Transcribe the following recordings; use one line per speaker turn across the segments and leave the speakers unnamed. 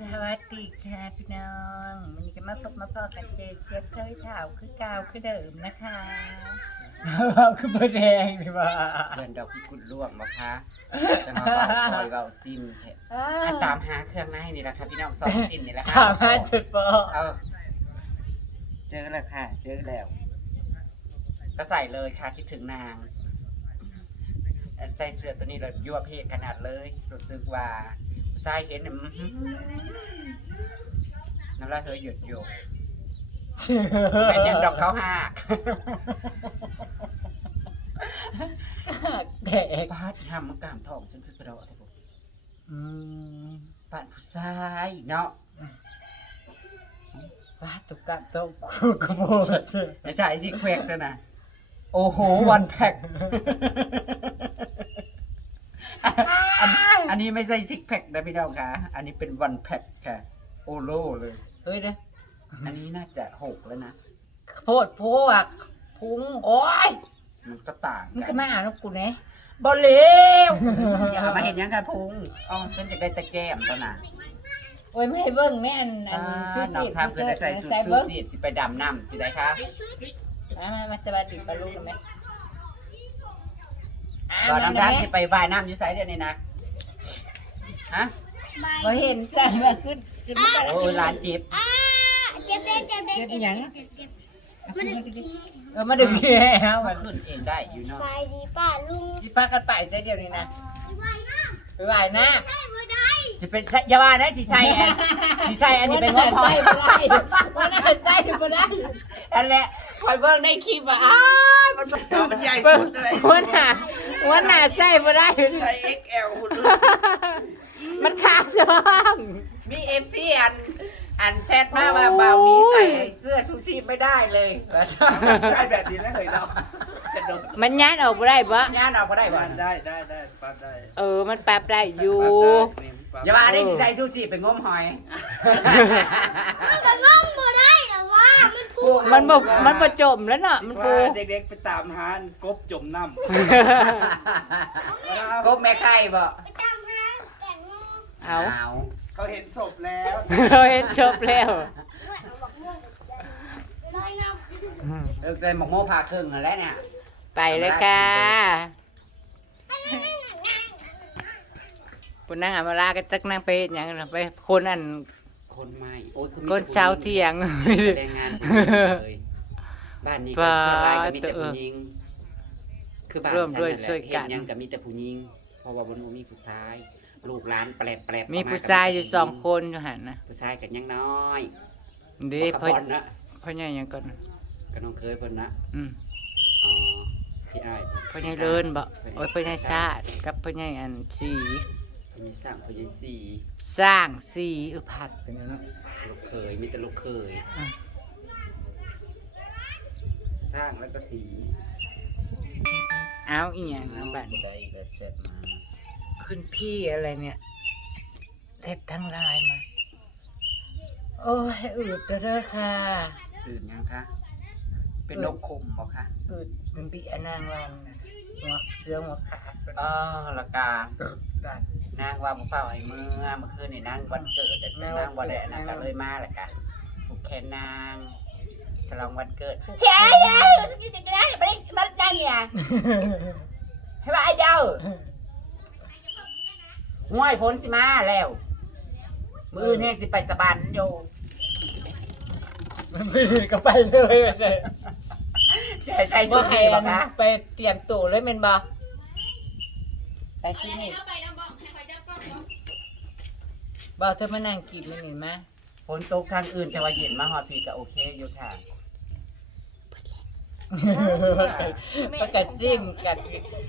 สวัสดีค่ะพี่น้องวันนี้ก็มาพบมาพอกันเจเจี๊ยบเคยเท่าคือเก่าคือเดิมนะคะเราคือประแดงนี่ว่า
เดือนดอกพิกุลร่วงมาคะจะมาเบาคอยเบาซิมเถอะอะตามหาเครื่องในนี่แหละค่ะพี่น้องสองซิมนี่แหละค่ะ
ถามมาจุดโปะ
เอาเจอแล้วค่ะ เจอแล้ว ก็ใส่เลยค่ะคิดถึงนางใส่เสื้อตัวนี้เรายั่วเพศขนาดเลยรู้สึกว่า ใส่เห็นเนี่ยอื้อหือน้ำลายเธอหยุดอยู่เป็นยังดอกเขาหัก
แดก
ปาดทำมันกล้ามทองฉันคือกระโดดแต่ผม
อืม
ปาดผู้ชายเนาะ
ว่าตุกกะตกกูกระโบด
ไม่ใช่สิเควกแล้วนะโอ้โหวันแพ็ค อันอันนี้ไม่ใช่ซิกแพคนะพี่น้องค่ะ อันนี้เป็นวันแพ็คค่ะ โอโลเลย
เฮ้ยเด้อ
อันนี้น่าจะหกแล้วนะ
โพดโพอะพุงโอ้ย
มันก็ต่าง
มัน
กั
ก็
น
มาอ่านของกูเนี่ย
บอลเลวอย่ามาเห็นยังกันพุงอ๋อฉันจะได้ตะแก้มตัวน่ะ
โอ้ยไม่ให้เบิ้งแม่อันอันชื่อ
น้อ
สิ
งครับคือได้ใส่สูท
ใส่
ซู
เบิ้ง
ซีสิไปดำน้ำสิได้คะ
มามามาสวัสดีปลาลูกกันไหมอ่า
ก่อน
มา
น้ำ
ได้
ท่าน
ไหม
ที่ไปว่ายน้ำอยู่ไซเดียวนี่นะฮะ
พอเห็นใส่มาขึ้นขึ้นมากัน
โอ้ยร้านจิบ
เจ็บเลยเจ็บเลย
เจ็บอีหยัง
เจ็บเจ็บ
เออมาดึงแย่เอา
มั
มันน
ขึ้นเองได้อยู่เนาะ
ไปดีป้าลุง
สิป้ากันไปซะเดียวนี้นะ
ไปนะ
ไปไหวหน้า
ได้บ่ได้
จะเป็นอยาว่าได้สีใสอันสีใสอันนี้เป็นงบพอ
ใส่บ่ได้วันนั้นใส่บ่ได้
อันแหละคอยเบิ่งในคลิปอะอ้ายมันมันใหญ่สุดเลย
วัน หน้าวันหน้าใส่บ่ได้
ใส่ XL คุณ
มันขาดซอง
มีเอฟซีอัน อันแชทมาว่าเบามีใส่เสื้อชูชีพไม่ได้เลย
ใช่แบบนี้แล้วเคยเรากระโดด
มันยัดออกบ่ได้บ่
ย่านเอาก็ได้บ่
ปาดได้ได้ได้ปาดได้
เออ มันปรับได้อยู่
ปาดได้นี่ปาด
อย่าว่าได้สิใส่ชูชีพไปงมหอย
มันก็งงบ่ได้แต่ว่า มันพูด
มันบ่มันบ่จมแล้วเนาะ มันปู
ว่าเด็กๆไปตามหานกบจมน้ำ
กบแม่ไข่บ่
ไปตามหาแต่งง
เอา
เอา
เขาเห็นศพแล้ว
เราเห็นจบแล้ว
เอาบอกม่วงลอยน้
เออเป็นหมกโม่พาครึ่งนั่นแหละเนี่ย
ไปเลยค่ะคุณนางอำมาลาก็จักนั่งไปเฮ็ดหยังน่ะไปคนอัน
คนใหม่โอ้ยคือมี
คนเช้าเที่ยง
แรงงานผู้หญิงเลยบ้านนี้ก็
ปา
ส่วนหลายก็มีแต่
เออ
ผู้หญิงคือบ้าน
ร่วม
ฉัน
ด้วย
นั่นแหละ
ช่วยกัน
เฮ็ดหยังก็มีแต่ผู้หญิงเพราะว่ามันบ่มีผู้ชายลูกหลานแปลแปล
มีผู้ชายอยู่สองคนอยู่หันนะ
ผู้ชายกันยังน้อย
เดิ
บ่
พ่อ
ขับรถนะ
พ่อใหญ่หยังก่อน
ก็น้องเคยเพิ่นนะ
อืม
อ๋อพี่อ้ายเพิ่น
พ่อใหญ่เลินบ่โอ้ยพ่อใหญ่ชาติกับพ่อใหญ่อันสี
เพิ่นมีสร้างเพิ่นยังสี่
สร้างสีอุพัดเป็นไงเนาะ
ลูกเคยมีแต่ลูกเคย
อะ
สร้างแล้วก็สี
เอาอีหยังน้ำบัด
ได้เด็ดเสร็จมา
ขึ้นพี่อะไรเนี่ยเท็ดทั้งลายมา โอ้ยอืดเด้อค่ะ
ตื่นยังคะเป็นนกคมบ่คะ
อืดเป็นปีอนางวันน่ะ หัวเสื้อหัวขาดเป็น
อ๋อละกา
ดัน
นางว่าบ่เฝ้าให้เมื่อเมื่อคืนนี่นางวันเกิดแต่นางบ่ได้อันนางก็เลยมาแหละกะผูกแขนนางฉลองวันเกิดเฮ้ยเฮ้ยสกินจะได้บ่ได้มันนั่นเนี่ยให้ว่าไอ้เด้าห้วยพ้นสิมาแล้ว มืออื่นแห้งสิไปสะบานอยู่
มันไม่ได้ก็ไปเลยไปเลย
จะให้ใช้ชุ
บ่
ด
ให้
นี้
อั
บ่
น
คะ
ไปเตรียมตู้เลยแม่นบ่ไปที่นี่บ่เธอมานั่งกินนี่นี่มา
ฝนตกทางอื่นแต่ว่าเย็นมาฮอดพี่ก็โอเคอยู่ค่ะ
ก็จะจิ้มกัน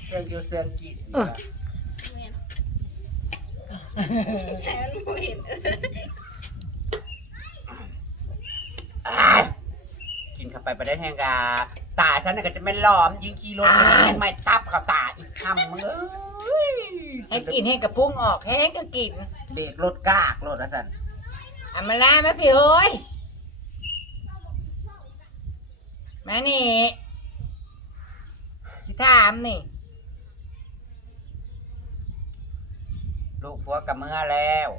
เสื่องอยู่เสื่องกินอ้าย กินเข้าไปไปได้แห้งกาตาฉันน่ะก็จะไม่หลอม ยิงขี่รถยังไม่ตับเข้าตาอีกคำมึงเอ้ย
ให้กินให้กระพุ้งออกให้ก็กิน
เบรกรถกากรถอะสัน
อามาลาแม่พี่เอ้ยมานี่ที่ถามนี่
ลูกผัวกับเมื่อแล้ว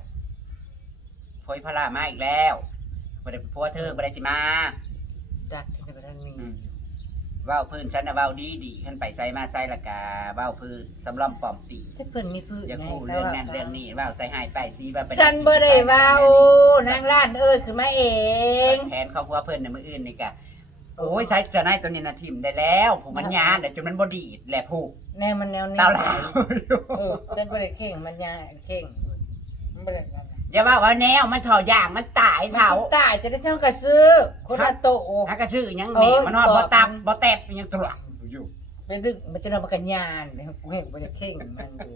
พอยพลามาอีกแล้วบ่ได้พัวเธอบ่ได้สิมา
จักฉันจะไปท่านมี
อืมเว้าพื้นฉันน่ะเว้าดีดีๆคันไปใส่มาใส่ละกาเว้าพื้นสำรอมปลอมปี
จะเพิ่นมีพืช
อย่า
ไหม
พูดเรื่องนั้นเรื่องนี้เว้าใส่หายไปซีว่าเป็น
ฉันบ่ได้เว้านางล้านเอ้ยขึ้นมาเอง
แผนเขาพัวเพิ่นในมืออื่นนี่กะโอ้ยใช้จะนายตัวนี้นะทิมได้แล้วผูกมันยานแต่จนมันบดีดแหละผูก
แนวมันแนวนี้
ตาหลาว
เออฉันบ่ได้เข่งมันยาเข่งมันบ่ได้นั่นน่ะ
อย่าว่าว่าแนวมันถอดยางมันตาย
มัน
เถา
สิตายจะได้เช่ากระซื้อ คนละโตะ
ฮักกระชื่อหยัง
เอ
นี่
อ
มันนอน
ต่
บ่
อ
ตับ
กัน
บ่แตบหยังตรวงอยู่
ไปดึกมันจะนำมากันยานเนี่ยกูเห็นบ่ได้เข่งมันอยู่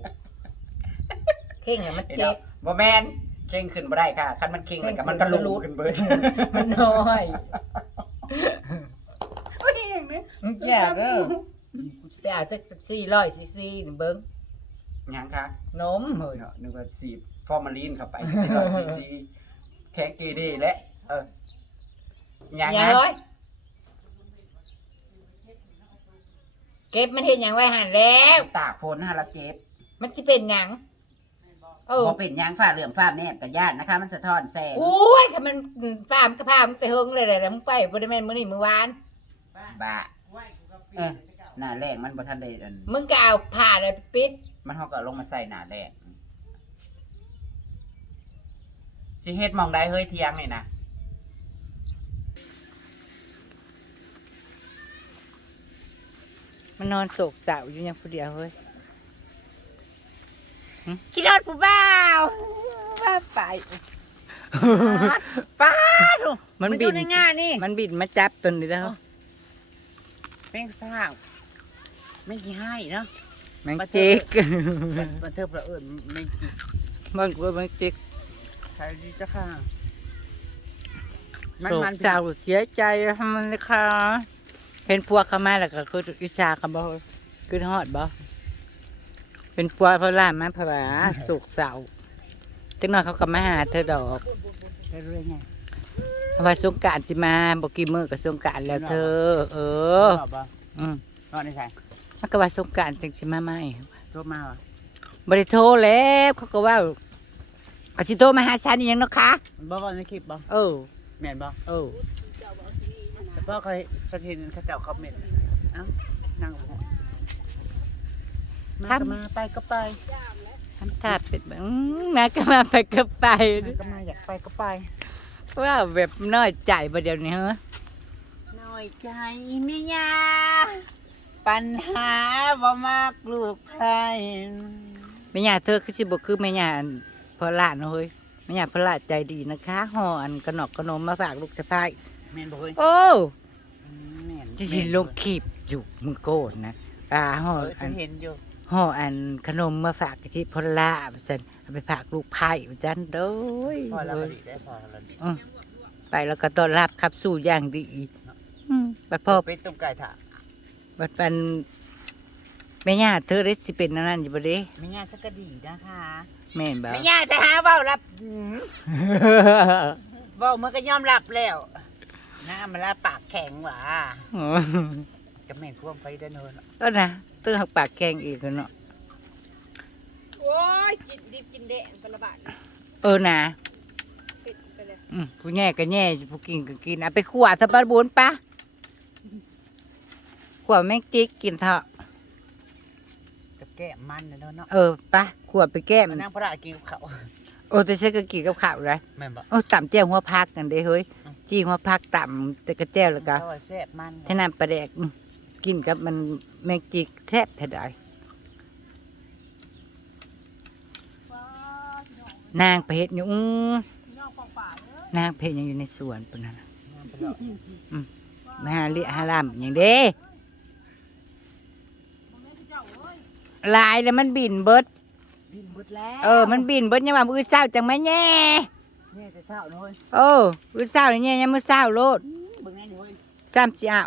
เข่งเนี่ยมัน
เห็น
เจ็
เนาะ
บ
บ่แม่นเข่งขึ้นบ่ได้ค่ะคันมันเข่งมันก็มันก็ลูขึ้นเบิด
มันน้อย
โอ้ยอย่างนี้
มันแย่เด้อไปเอาจัก400ซีซีนี่เบิ่ง
หยังคะ
นมเฮ้ย
เนาะนึกว่าสีฟ อร์มาลีนเข้าไปสิร้อยซีซีแท็กกีดีและเออหยัง
อย่า
นะ
เลยเก็บมันเห็นหยังไว้หันแล้ว
ตากฝนฮะละเจ็บ
มันสิเป็นหยังเออ
พอเป็นหยางฝ้าเหลื่อมฝ้าแนบกับญาตินะคะ มันสะท้อนแสง
โอ้ยถ้ามันฟาร์มกระพามแต่เฮงเลยแหละแล้วมึงไปบ่ได้แม่นมื้อนี้มื้อวาน
บ้าเออหน้าแรกมันบ่ทันได้อัน
มึงก็เอาผ้าอะไรไปปิด
มันเฮาก็เอาลงมาใส่หน้าแรก สิเฮ็ดหมองใดเฮ้ยเที่ยงนี่นะ
มันนอนโศกเศร้าอยู่ยังผู้เดียวเฮ้ย
คิดฮอดผู้บ่าวว่าไปป้าดู
มัน
มัน
บิ
บิ
น
นในงานนี่
มันบินมาจับตัวนี้แล้ว
แม่งสร้างไม่กี่ให้เนาะ
แมงจิก
มันเทิบละเอิญไม่กี่
มันกลัวแมงจิก
ใครดีจ้ะค่ะ มัน
โศก
มัน
เศร้าเสียใจทำมันเลยค่ะเห็นพวกเขามาแล้วก็คืออิจฉากันบ่เฮ้ยคือฮอดบ่เป็นพวกเพราะล่านมาเพราะว่าโศกเศร้าจังน้อยเขาก็มาหาเธอดอก
ไปเรื่อยไง
เพราะว่าสงกรารสิมาบอกกี่มื้อกับสงกรารแล้วเธอ เออ
นอนบ่
อืม
นอนในสาย
มันก็ว่าสงกรารจังสิมาไหม
รถมาบ่
บ่ได้โทรแล้วเขาก็ว่า เอาสิโทรมาหาฉันอีหยังเนาะคะ
บ่บ่ในคลิปบ่
เออ
แม่นบ่
เออ
แต่พ่อเคยฉันเห็นเขาเจ้าคอมเมนต์เอ้านั่งบ่มาก็มาไปก็ไป
ทำท่าเป็นแบบอื้อมาก็มาไปก็ไป
มาก็มาอยากไปก็ไป
ว่าแบบน้อยใจบ่เดี๋ยวนี้เหรอ
น้อยใจแม่ยาปัญหาบ่มากลูกไผ
แม่ย่าเธอคือสิบ่คือแม่ย่าอันพ อละเนาะเฮ้ยแม่ย่าพอละใจดีนะคะห่ออันขนมขนมมาฝากลูกสะพ้าย
แม่นบ่เฮ้ย
โอ้
อืมแม่น
จะสิลงคลิปอยู่มึงโกรธนะอ่าห่อ
เออ
อั
จะ
น
เห็นอยู่
ห่ออันขนมมาฝากที่พอละสันเอาไปฝากลูกไผ่จันโดย
พอแล้วก็ดีได้พอแล้วดี
อืม ไปแล้วก็ต้อนรับขับสู่อย่างดีอืมบัดพ่อ
ไปตุ้มไก่ถ่า
บัดปัน แม่ย่าเธอได้สิเป็นอันนั่นอยู่บ่เด้
แม่ยาจะก็ดีนะคะ
แม่นบ่
แม่ยาจะหาเว้ารับอืมเว้ามันก็ยอมรับแล้วน้ามันละปากแข็งหว่าจะแม่นท่วมไปได้เนิน
ก็นะตื้อหักปากแกงอีกแล้วเนาะ
โอ้ยกินดิบกินแดงกระบาด
เออนะ
เป็ดไปเลย
อืมผู้แง่ก็แง่ผู้กินก็กินเอาไปขวดสะบัดบุญปะขวดแม่งจิกกินเถอะ
กับ แก้มมันนะเนาะ
เออปะขวดไปแก้ม
มานั่งพระรากินกับเขา
โอ้แต่ฉันก็กินกับข้าวเลย
แม่นบ่
โอ้ต่ำแจ้วหัวพักกันเด้เฮ้ย
อืม
จี้หัวพักต่ำแต่กระแจ้วแล้วก็
เขาว่าแซ่บมัน
ฉะนั้นปลาแดกอืมกินกับมันแมงจิกแทบแท้ได้นางไปเฮ็ดอยู่อื้อนางเพชรยังอยู่ในสวนปุ่นนั่นน่ะมาหาเลิหาลำอย่างเด้ ลายแล้วมันบินเบิด
บินหมดแล้ว
เออ มันบินเบิดยังว่ามือเศร้าจังไหมแน่
นี่จะเช้าหน่อย
เออมือเศร้านี่แน่ยังมือเศร้าโลด
เบิ่งแน่นี่เว้ย
ซ้ำสิเอา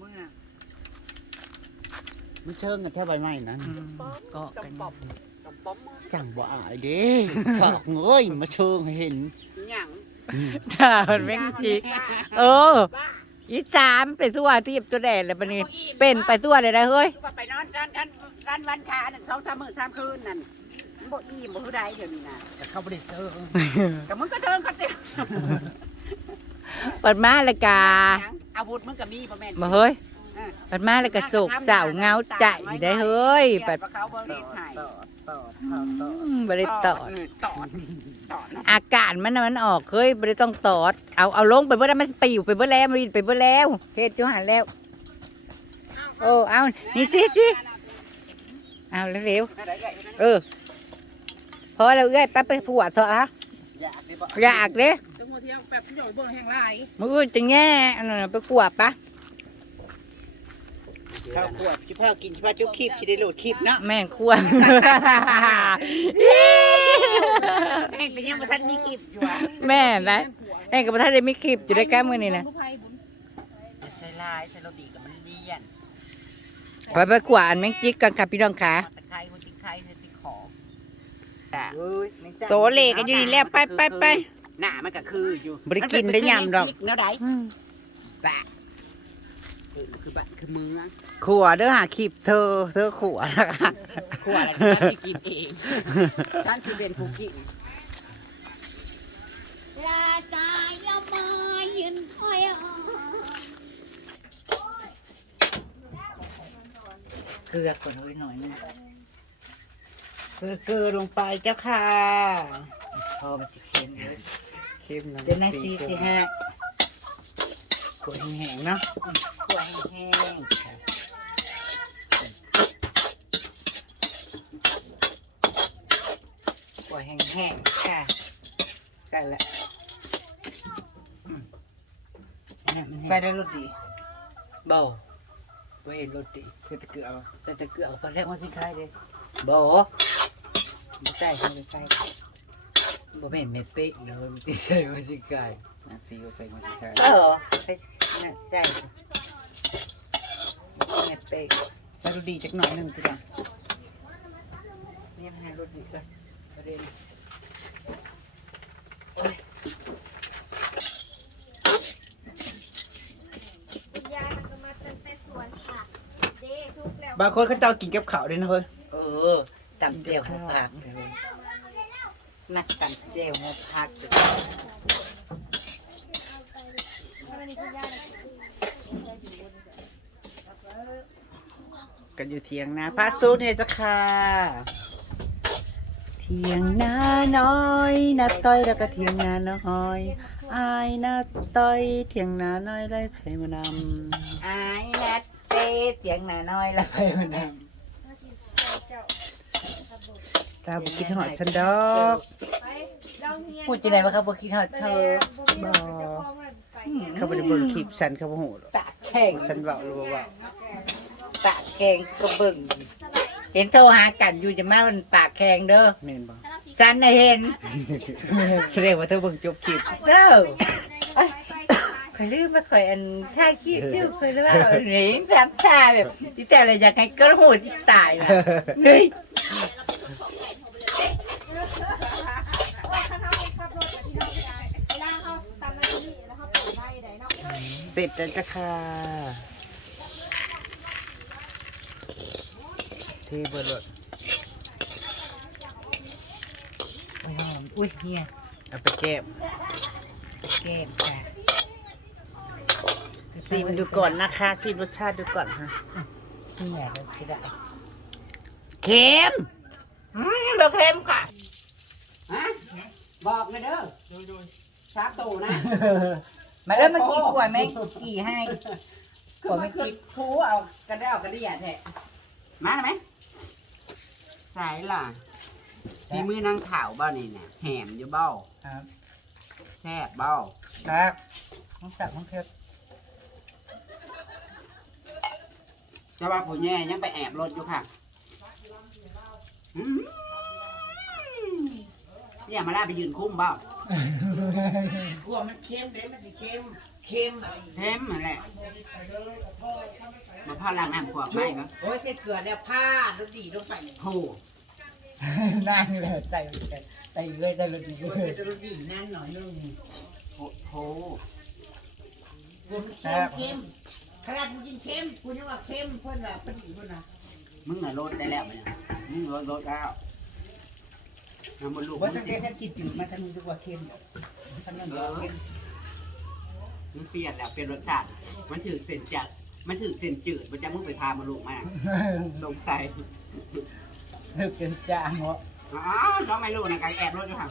มึงอะมันเชิงกันแค่ใบไม้นะ
ก็กัน
สั่งบ่อายเด้ฝากเงยมาเชิงให้เห็นหยัง
ถ้ามันแม่งจิกเออ อีสามไปสั่วที่ตัวแดดเลยปะนี่เป็นไปสั่วเลยนะเฮ้ย
ว่าไปนอนซันกันซันวันคานั่นสองสามมื้อสามคืนนั่นมันบ่อิ่มบ่ฮู้ใดเดี๋ยวนี้นะแต่เขาบ่ได้เชิงแต่มึงก็เชิงเขาติ
ปัดมาและกา
อาวุธมึงก็มีบ่แม่น
มาเฮ้ยปัดมาและกะโศกเศร้าเงาใจได้เฮ้ยปัด
ว่าเขาบ่รีดให้
อืมบริตอด
ตอดตอด
อากาศมันน่ะมันออกเฮ้ยบริต้องตอด เอาเอาลงไปเบิ่แล้วมันไปอยู่ไปเบิ่แล้วมันไปเบิ่แล้วเฮ็ดจุหันแล้ว โอ้เอานี่สิสิเอาเร็วๆเออพอแล้วเอ้ยแป๊บไปผัวเถอะฮะ
อยากได้บ่
อยากเด้
จังหวะเที่ยวแบบหย่อยเบิ่งแห้งลาย
มือจะแง่อันนั้นนะไปกวดปะ
ข้าวขวดชิพ่อกินชิพ่อจุ๊บคลิปชิได้โหลดคลิปเนาะ
แม่นควร
แม่งแต่ยังบ่ทันมีคลิปอยู่อะ
แม่นนะแม่นกับประธานได้มีคลิปอยู่ได้แก้มือนี่นะ
ใส่ลายใส่โรดีกับมันเลียน
ไปไปกวดอันแมงจิกกันค่ะพี่น้องค่ะ
ตะไคร้คนติงไคร้ใส่ติของ
โซเลกันอยู่นี่แล้วไปไปไป
หน้ามันก็คืออยู่
บ่ได้กินได้ยำดอก
เนาะได้บะ เออคือบ้านคือเมือง
ขวดเด้อหาคลิปเธอ เธอขวดนะคะ
ขวดอะไรก็ได้กินเองท่านคือเป็นผู้กิน
ลาตายแล้วมายืนคอยอ่อน
เกลือก่อนเลยหน่อยนึงเสือเกลือลงไปเจ้าค่ะพอมันจะเค็มเลย
เข้มนะ
เดี๋ยวนาซีสิฮะกดแห้งๆเนาะ
ขวด แห้งๆค่ะ
กดแห้งๆค่ะใกล้ละอืมเนี่ยมันแห้ง
ใส่ได้รสดี
เบาไว้เห็นรถดิ
ใส่ตะเกียบเอา
แต่ตะเกียบเอาไปแล้ว
ว่าสิคายเด้
บอไม่ใช่ไม่ใช่บ่แม่นแม่เป๊ะเลยไม่ใช่ว่าสิกาย
นะซีอิ๊วใส่ว่าสิคาย
เออใช่น่ะใช่ แม่เป๊ะ
ใส่รสดีจักหน่อยหนึงคือจัง
นี่มันให้รถดิเลยประเด็น
ยายมันก็มาเป็นไปสวนค่ะเด้ทุกแล้ว
บางคนเขาเจ้ากินกับข้าวด้วยนะเฮ้ย
เออตำเจียวหัวผักเลยมักตำเจียวหัวผัก
กันอยู่เทียงนาพระสูตรเนี่ยจ้ะค่ะเทียงนาน้อยนาต้อยแล้วก็เทียงนาน้อยอายนาต้อยเทียงนาน้อยได้ไผมานำ
ไอ้นัดเต้เสียงหนาน้อยแล้วไปมันน
ตาบุกิดหอดสันดอก
พูดจะไหนว่าเขาบอกคิดฮอดเธอ
บ่เขาบ่ได้เบิ่งคลิปฉันเขาบ่ฮู้หรอก
ปากแข็ง
ฉันเว้าหรือว่าเว้า
ปาก แข็งก็เบิ่งเห็นโทรหากันอยู่จะมามันปากแข็งเด้อ
แม่นบ่
ฉันน่ะเห็น
แสดงว่าเธอเบิ่งจบคลิป
เด้อเอ้ยเคยลืมมาเคยอันท่าคิดชื่อเคยลืมว่าหนีทำท่าแบบที่แต่อะไรอยากให้กระโหดสิตายนะเฮ้ย
เสร็จแล้วจ้ะค่ะ เทเบิดรถ
โอ้ยหอมอุ้ยเฮีย
เอาไปแก้ม
เก็บค่ะ
ชิมดูก่อนนะคะชิมรสชาติดูก่อนฮะ
เฮียเดี๋ยวคิดได้
เค็ม
อืมเดี๋ยวเค็มค่ะ
ฮะบอกเลยเด้อสาตูนะ
มาเริ่มมากี่ขวดแม่งกี่ให้
ก็ไม่คิดคูเอากระเด้ากระเดียแท้มาไหม สายล่ะฝีมือนางขาวบ้านี่เนี่ยแหมอยู่เบ้า
ครับ
แซ่บเบ้า
ครับต้องจับต้องเค็ม
จะว่าผู้แย่ยังไปแอบรถอยู่ค่ะอืมเนี่ยมาล่าไปยืนคุ้มเบ้าก
ลัวมันเค็มเด้มันสิเค็มเค็มอะไร
เทมมาแหละมา พาล้างน้ำขวบไหมป
โอ้ยเสร็จเกลือแล้วผ้ารถดีรถไฟ
โอ้
นั่งเลยใส่ใส่เลยใส่รถดี
โหเสร็จรถดีนั่นหน่อยนึงโหโห
ผมเค็มเค็มขนาดกูกินเค็มกูยังว่าเค็มเพิ่นว่าเพิ่นอีเพิ่นนะ
มึงน่ะรถได้แล้วมั้ยมึงรถรถแล้วน้ำมันลูก
ว่าตั้งแต่ฉันกินจืดมาฉันรู้สึกว่าเค็ม
เออมันเปลี่ยนแล้วเปลี่ยนรสชาติมันถือเส้นจัด มันถือเส้นจืดมันจะมึงไปทามาลูกมากสงสัย
นึกเป็นจ้างเหรอ
อ๋อน้องไม่รู้นะการแอบรถอยู่ค่ะ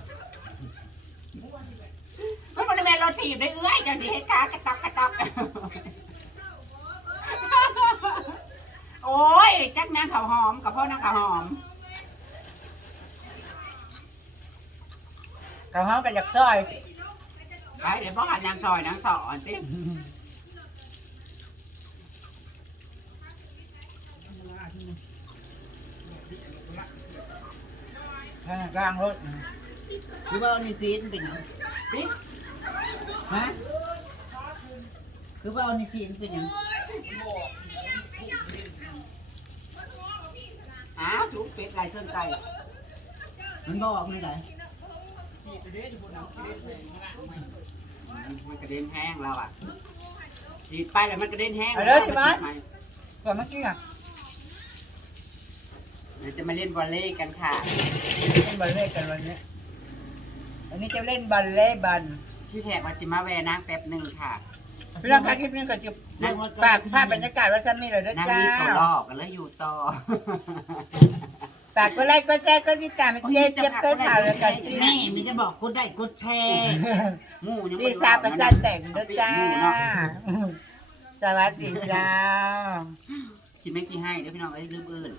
มันบริเวณรถถีบได้เอื้อยจังสิให้กากระตอกกระตอกโอ้ยจักนางข้าวหอมกับพ่อนางข้าวหอม
เขาห้องกันอยากซอย
ไปเดี๋ยวพ่อหันนางซอยนางสอนสิ
ข้างกลางรถ
คือว่าเอานี่ซีนเป็นหยังฮะคือว่าเอานี่ซีนเป็นหยัง
อ้าวถูกเป็ดไก่เส้นไก่
มันบอกไม่ได้
มันกระเด็นแห้งแล้วอะฉีดไปแล้วมันกระเด็นแห้ง
เอาเลยใช่ไหมก่อนเมื่อกี้อะ
เดี๋ยวจะมาเล่นวอลเลย์กันค่ะ
เล่นบอลเล่กันวันนี้วันนี้จะเล่นบอลเล่บอล
พี่แขกมาชิมาแวร์นางแป๊บหนึ่งค่ะ
เรื่องคลิปนี้ก็จะฝากภาพบรรยากาศไว่าจะมีเลยนะ
นาง
จ้า
มีตัวลอกกันแล้วอยู่ต่อ
ฝากก็ไลค์ก็แชร์ก็ติดตามไปเจ๊เจี๊ยบเต้นหาแล้วกัน
นี่มีจะบอกกดได้กดแชร์
หมู่ยัง
ดี
ไม่
ซาประสาทแต่งด้วยจ้าสวัสดีจ้า
คิดไม่กี่ให้เดี๋ยวพี่น้องเอ้ยลืมอื่น